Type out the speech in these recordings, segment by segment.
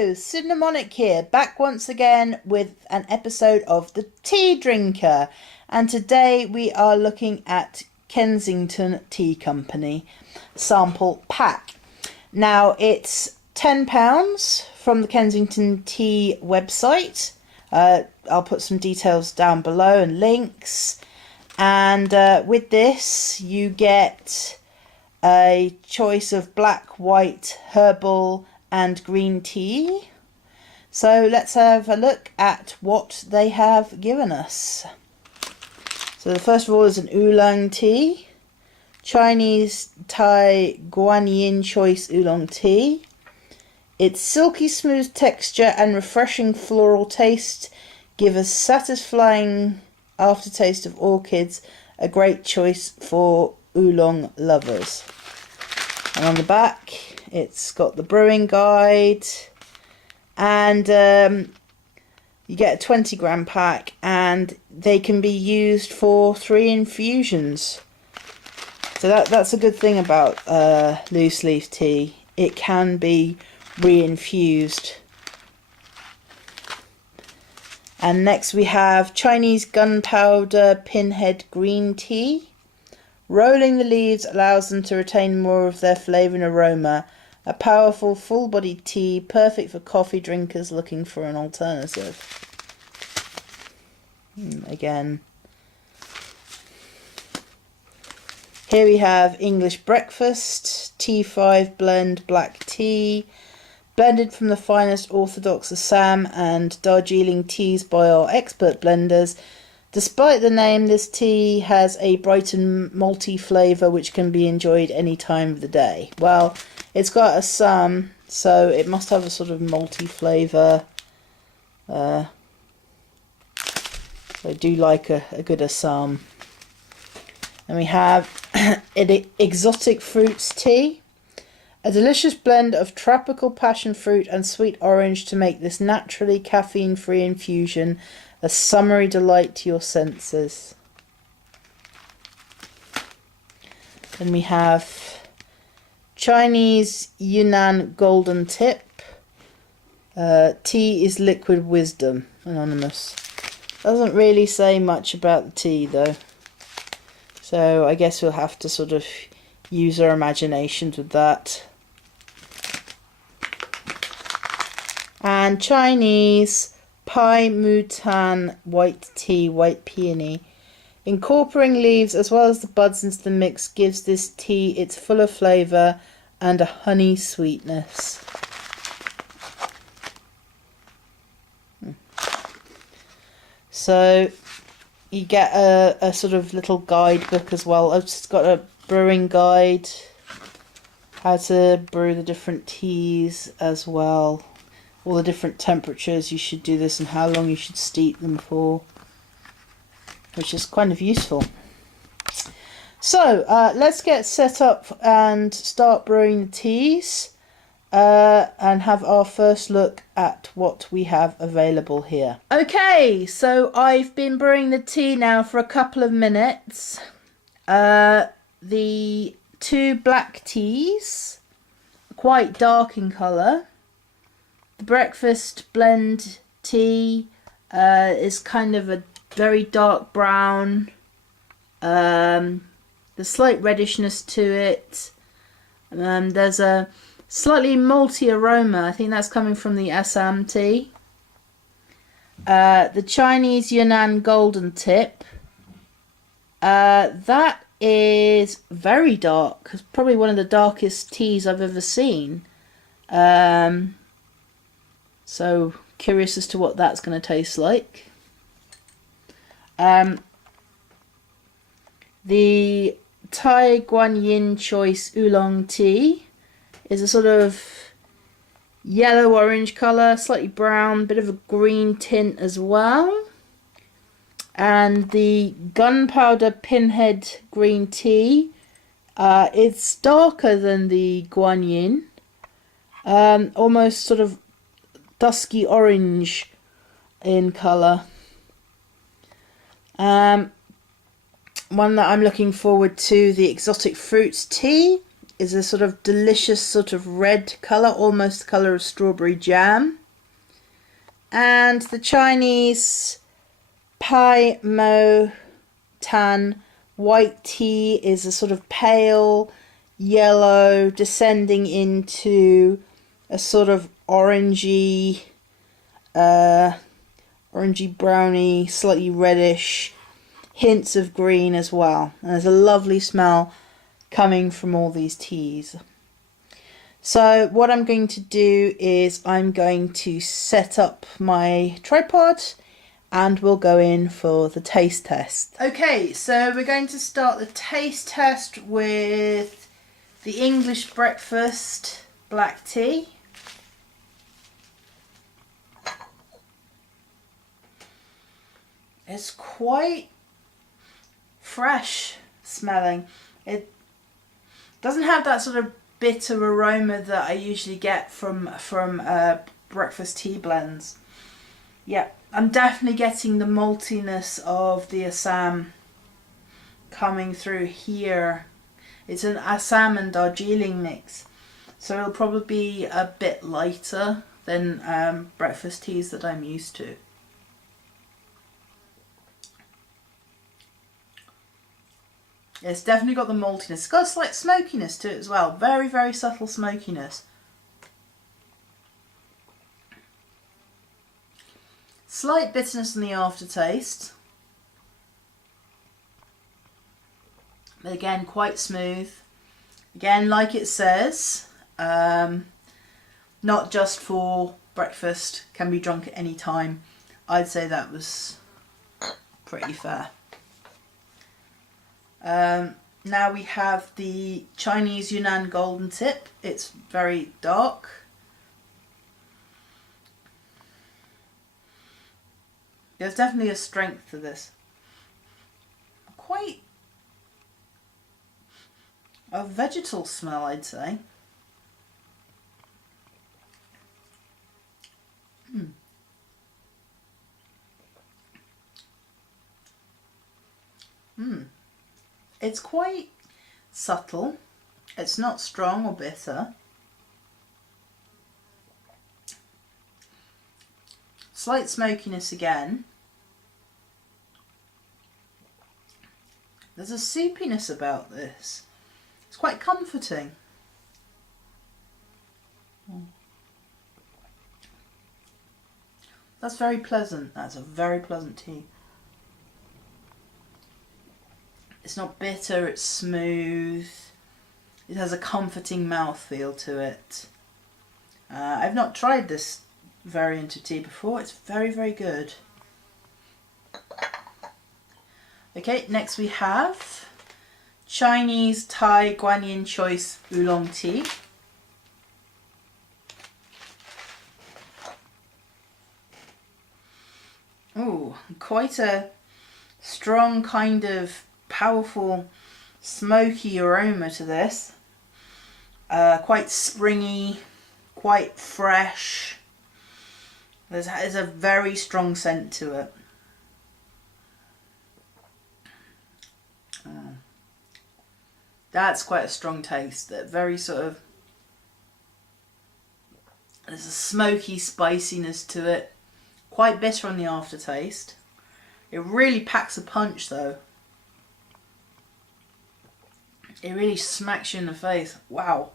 Hello, Cinnamonic here, back once again with an episode of The Tea Drinker, and today we are looking at Kensington Tea Company sample pack. Now it's £10 from the Kensington Tea website. I'll put some details down below and links, and with this you get a choice of black, white, herbal and green tea. So let's have a look at what they have given us. So the first of all is an Oolong Tea, Chinese Thai Guanyin Choice Oolong Tea. Its silky smooth texture and refreshing floral taste give a satisfying aftertaste of orchids, a great choice for oolong lovers. And on the back it's got the brewing guide, and you get a 20-gram pack, and they can be used for 3 infusions. So that's a good thing about loose leaf tea. It can be re-infused. And next we have Chinese Gunpowder Pinhead Green Tea. Rolling the leaves allows them to retain more of their flavour and aroma. A powerful, full-bodied tea, perfect for coffee drinkers looking for an alternative. Again. Here we have English Breakfast, T5 Blend Black Tea, blended from the finest orthodox Assam and Darjeeling teas by our expert blenders. Despite the name, this tea has a bright and malty flavour which can be enjoyed any time of the day. Well, it's got Assam, so it must have a sort of malty flavour. I do like a good Assam. And we have Exotic Fruits Tea. A delicious blend of tropical passion fruit and sweet orange to make this naturally caffeine-free infusion a summery delight to your senses. Then we have Chinese Yunnan Golden Tip. Tea is liquid wisdom. Anonymous. Doesn't really say much about the tea though. So I guess we'll have to sort of use our imaginations with that. And Chinese Pai Mutan White Tea, White Peony. Incorporating leaves as well as the buds into the mix gives this tea its fuller flavour and a honey sweetness. So you get a sort of little guidebook as well. I've just got a brewing guide, how to brew the different teas as well. All the different temperatures you should do this and how long you should steep them for, which is kind of useful. So let's get set up and start brewing the teas and have our first look at what we have available here. Okay, so I've been brewing the tea now for a couple of minutes. The 2 black teas, quite dark in colour. The breakfast blend tea is kind of a very dark brown. There's slight reddishness to it. There's a slightly malty aroma. I think that's coming from the Assam tea. The Chinese Yunnan Golden Tip. That is very dark. It's probably one of the darkest teas I've ever seen. So curious as to what that's going to taste like. The Thai Guanyin Choice Oolong Tea is a sort of yellow-orange colour, slightly brown, bit of a green tint as well. And the Gunpowder Pinhead Green Tea, it's darker than the Guanyin, almost sort of dusky orange in colour. One that I'm looking forward to, the Exotic Fruits Tea. is a sort of delicious sort of red colour, almost the colour of strawberry jam. And the Chinese Pai Mo Tan white tea is a sort of pale yellow descending into a sort of orangey browny, slightly reddish, hints of green as well. And there's a lovely smell coming from all these teas. So what I'm going to do is I'm going to set up my tripod and we'll go in for the taste test. Okay, so we're going to start the taste test with the English breakfast black tea. It's quite fresh smelling. It doesn't have that sort of bitter aroma that I usually get from breakfast tea blends. Yeah, I'm definitely getting the maltiness of the Assam coming through here. It's an Assam and Darjeeling mix, so it'll probably be a bit lighter than breakfast teas that I'm used to. It's definitely got the maltiness. It's got a slight smokiness to it as well. Very, very subtle smokiness. Slight bitterness in the aftertaste. But again, quite smooth. Again, like it says, not just for breakfast, can be drunk at any time. I'd say that was pretty fair. Now we have the Chinese Yunnan Golden Tip. It's very dark. There's definitely a strength to this. Quite a vegetal smell, I'd say. It's quite subtle. It's not strong or bitter. Slight smokiness again. There's a soupiness about this. It's quite comforting. That's very pleasant. That's a very pleasant tea. It's not bitter, it's smooth. It has a comforting mouthfeel to it. I've not tried this variant of tea before. It's very, very good. Okay, next we have Chinese Thai Guanyin Choice Oolong Tea. Oh, quite a strong kind of powerful smoky aroma to this. Quite springy, quite fresh. There's a very strong scent to it. That's quite a strong taste. That very sort of, there's a smoky spiciness to it. Quite bitter on the aftertaste. It really packs a punch though. It really smacks you in the face. Wow.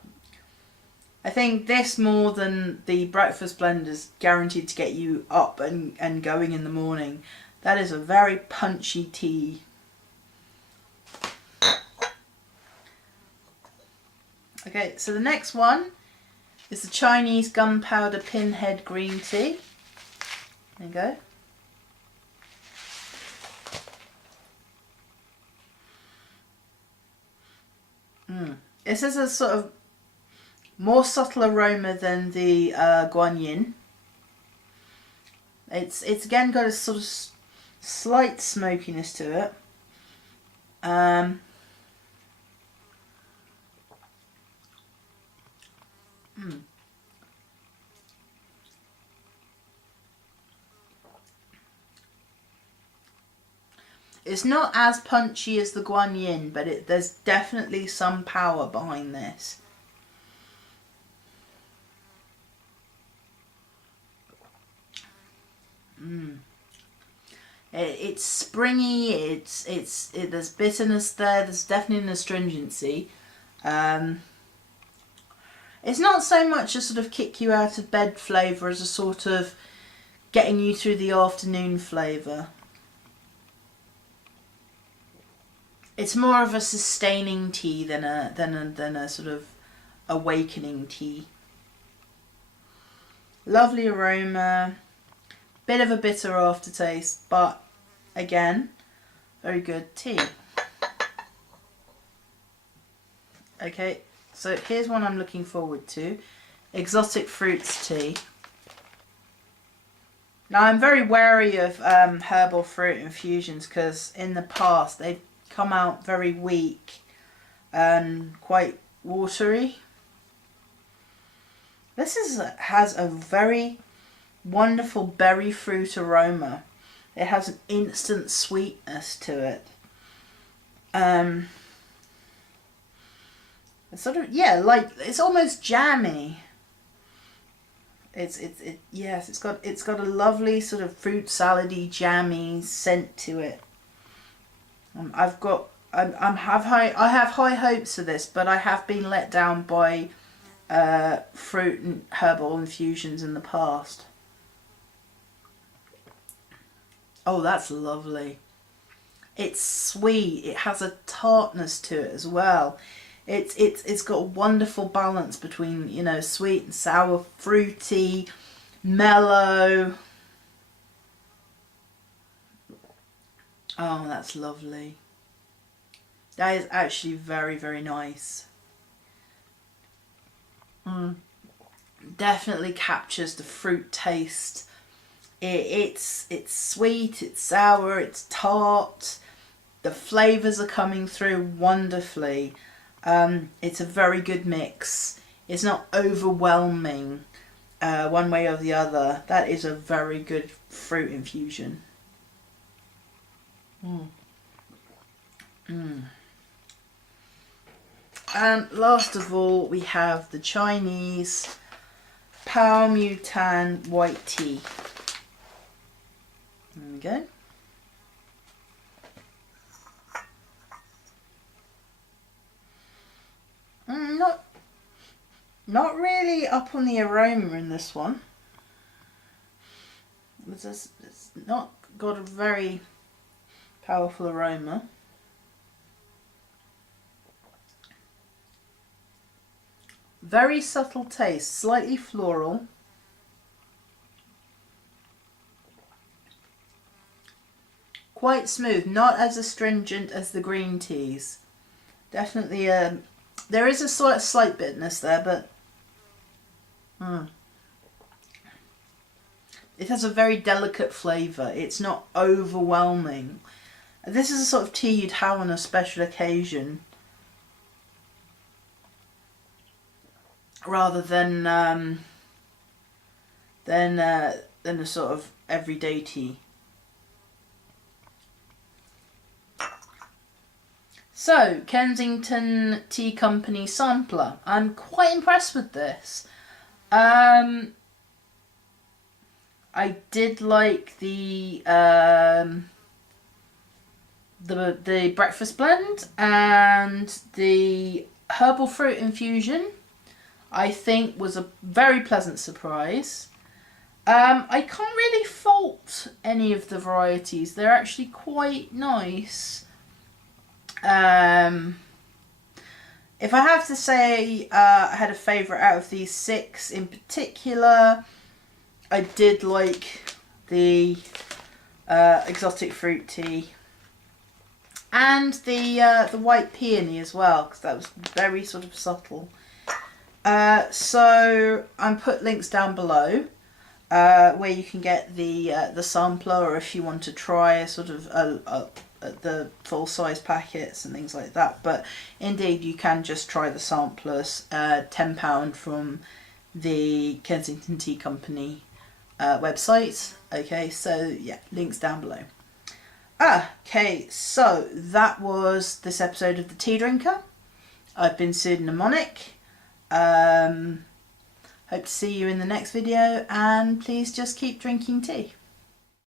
I think this, more than the breakfast blend, is guaranteed to get you up and going in the morning. That is a very punchy tea. Okay, so the next one is the Chinese Gunpowder Pinhead Green Tea. There you go. This is a sort of more subtle aroma than the Guanyin. It's again got a sort of slight smokiness to it. It's not as punchy as the Guan Yin, but there's definitely some power behind this. It's springy. There's bitterness there. There's definitely an astringency. It's not so much a sort of kick you out of bed flavour as a sort of getting you through the afternoon flavour. It's more of a sustaining tea than a sort of awakening tea. Lovely aroma, bit of a bitter aftertaste, but again, very good tea. Okay, so here's one I'm looking forward to. Exotic fruits tea. Now I'm very wary of herbal fruit infusions because in the past they've come out very weak and quite watery. This has a very wonderful berry fruit aroma. It has an instant sweetness to it. It's sort of, yeah, like it's almost jammy. It's got a lovely sort of fruit salady jammy scent to it. I have high hopes for this, but I have been let down by fruit and herbal infusions in the past. Oh, that's lovely. It's sweet. It has a tartness to it as well. It's got a wonderful balance between, you know, sweet and sour, fruity, mellow. Oh, that's lovely. That is actually very, very nice. Definitely captures the fruit taste. It's sweet, it's sour, it's tart. The flavours are coming through wonderfully. It's a very good mix. It's not overwhelming one way or the other. That is a very good fruit infusion. And last of all, we have the Chinese Pao Mu Tan white tea. There we go. Not really up on the aroma in this one. It's not got a very powerful aroma. Very subtle taste, slightly floral. Quite smooth, not as astringent as the green teas. Definitely, there is a slight bitterness there, but it has a very delicate flavour. It's not overwhelming. This is a sort of tea you'd have on a special occasion, rather than a sort of everyday tea. So, Kensington Tea Company sampler. I'm quite impressed with this. I did like the breakfast blend and the herbal fruit infusion. I think was a very pleasant surprise. I can't really fault any of the varieties. They're actually quite nice. If I have to say I had a favourite out of these 6 in particular, I did like the exotic fruit tea and the white peony as well, because that was very sort of subtle. So I'm put links down below where you can get the sampler, or if you want to try a sort of the full size packets and things like that. But indeed, you can just try the samplers. £10 from the Kensington Tea Company website. Okay, so yeah, links down below. Okay, so that was this episode of The Tea Drinker. I've been Sid Mnemonic. Hope to see you in the next video, and please just keep drinking tea.